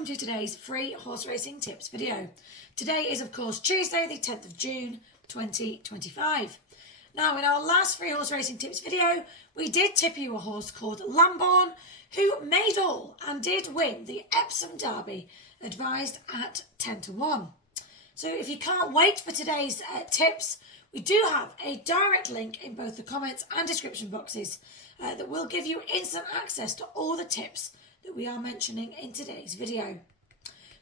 welcome to today's free horse racing tips video. Today is of course Tuesday the 10th of June 2025. Now in our last free horse racing tips video we did tip you a horse called Lamborn who made all and did win the Epsom Derby advised at 10 to 1. So if you can't wait for today's tips, we do have a direct link in both the comments and description boxes that will give you instant access to all the tips that we are mentioning in today's video.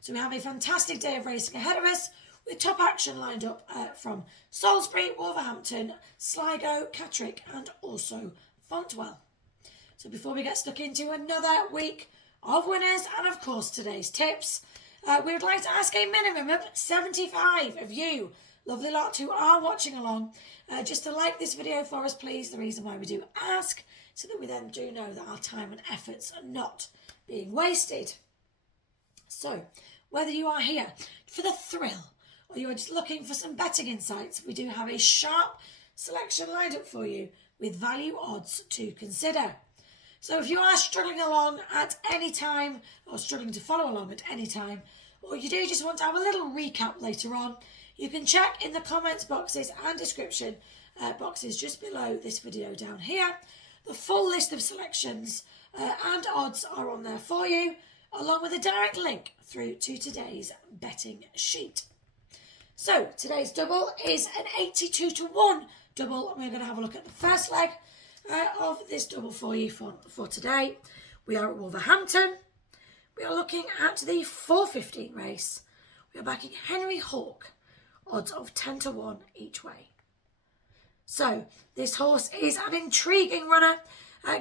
So we have a fantastic day of racing ahead of us with top action lined up from Salisbury, Wolverhampton, Sligo, Catterick and also Fontwell. So before we get stuck into another week of winners and of course today's tips, we would like to ask a minimum of 75 of you lovely lot who are watching along just to like this video for us please. The reason why we do ask so that we then do know that our time and efforts are not being wasted. So whether you are here for the thrill or you are just looking for some betting insights, we do have a sharp selection lined up for you with value odds to consider. So if you are struggling along at any time or struggling to follow along at any time, or you do just want to have a little recap later on, you can check in the comments boxes and description boxes just below this video down here. The full list of selections and odds are on there for you, along with a direct link through to today's betting sheet. So today's double is an 82 to 1 double, and we're going to have a look at the first leg of this double for you for today. We are at Wolverhampton. We are looking at the 4:15 race. We are backing Henry Hawk, odds of 10 to 1 each way. So this horse is an intriguing runner,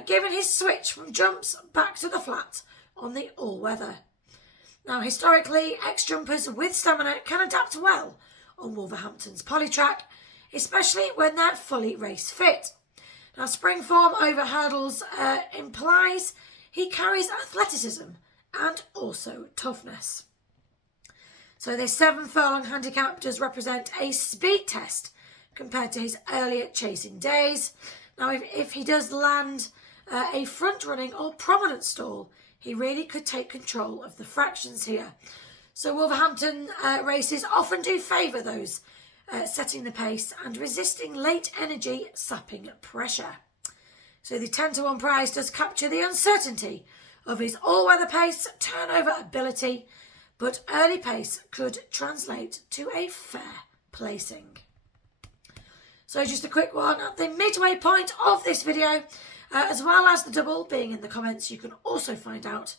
given his switch from jumps back to the flat on the all-weather. Now historically, ex-jumpers with stamina can adapt well on Wolverhampton's polytrack, especially when they're fully race fit. Now spring form over hurdles implies he carries athleticism and also toughness. So this 7 furlong handicap does represent a speed test compared to his earlier chasing days. Now if he does land a front running or prominent stall, he really could take control of the fractions here. So Wolverhampton races often do favour those setting the pace and resisting late energy sapping pressure. So the 10 to 1 prize does capture the uncertainty of his all-weather pace, turnover ability, but early pace could translate to a fair placing. So just a quick one at the midway point of this video, as well as the double being in the comments, you can also find out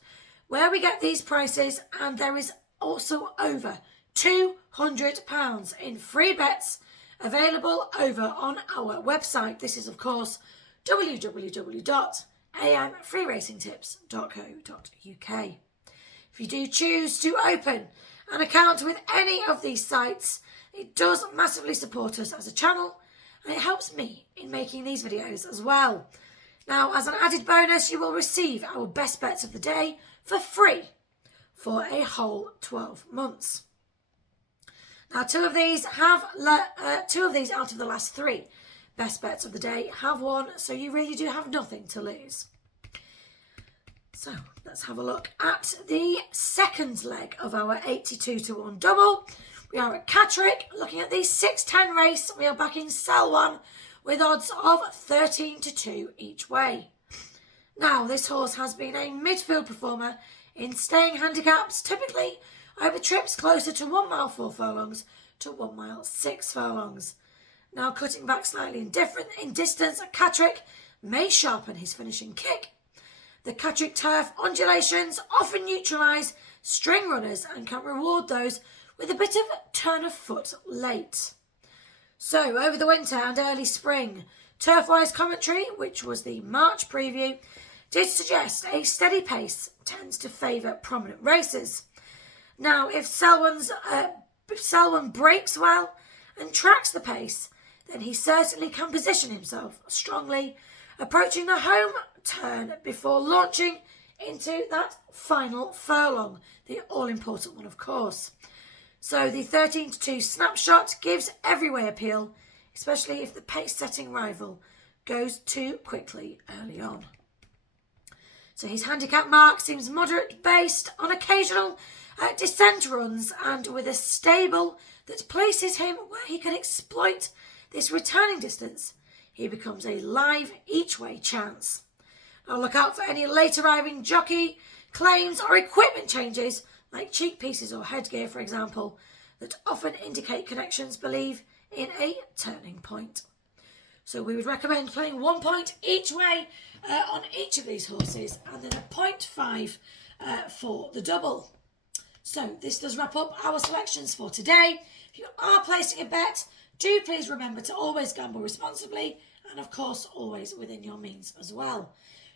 where we get these prices, and there is also over £200 in free bets available over on our website. This is of course www.amfreeracingtips.co.uk. If you do choose to open an account with any of these sites, it does massively support us as a channel and it helps me in making these videos as well. Now, as an added bonus, you will receive our best bets of the day for free for a whole 12 months. Now, two of these out of the last 3 best bets of the day have won, so you really do have nothing to lose. So let's have a look at the second leg of our 82 to 1 double. We are at Catterick, looking at the 6:10 race. We are backing Cell 1 with odds of 13 to 2 each way. Now, this horse has been a midfield performer in staying handicaps, typically over trips closer to 1 mile 4 furlongs to 1 mile 6 furlongs. Now, cutting back slightly in distance, Catterick may sharpen his finishing kick. The Catterick turf undulations often neutralise string runners and can reward those with a bit of turn of foot late. So, over the winter and early spring, Turfwise commentary, which was the March preview, did suggest a steady pace tends to favour prominent races. Now, if Selwyn breaks well and tracks the pace, then he certainly can position himself strongly, approaching the home turn before launching into that final furlong, the all-important one, of course. So the 13 to 2 snapshot gives every-way appeal, especially if the pace-setting rival goes too quickly early on. So his handicap mark seems moderate based on occasional descent runs and with a stable that places him where he can exploit this returning distance. He becomes a live each-way chance. Now look out for any late arriving jockey claims or equipment changes, like cheek pieces or headgear, for example, that often indicate connections believe in a turning point. So we would recommend playing 1 point each way on each of these horses, and then a 0.5 for the double. So this does wrap up our selections for today. If you are placing a bet, do please remember to always gamble responsibly, and of course always within your means as well.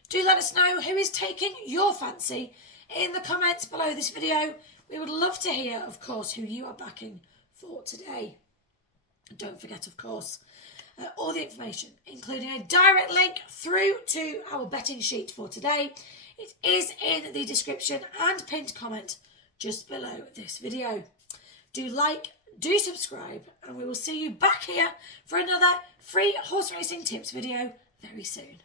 Do let us know who is taking your fancy in the comments below this video. We would love to hear, of course, who you are backing for today. And don't forget, of course, all the information, including a direct link through to our betting sheet for today. It is in the description and pinned comment just below this video. Do like, do subscribe, and we will see you back here for another free horse racing tips video very soon.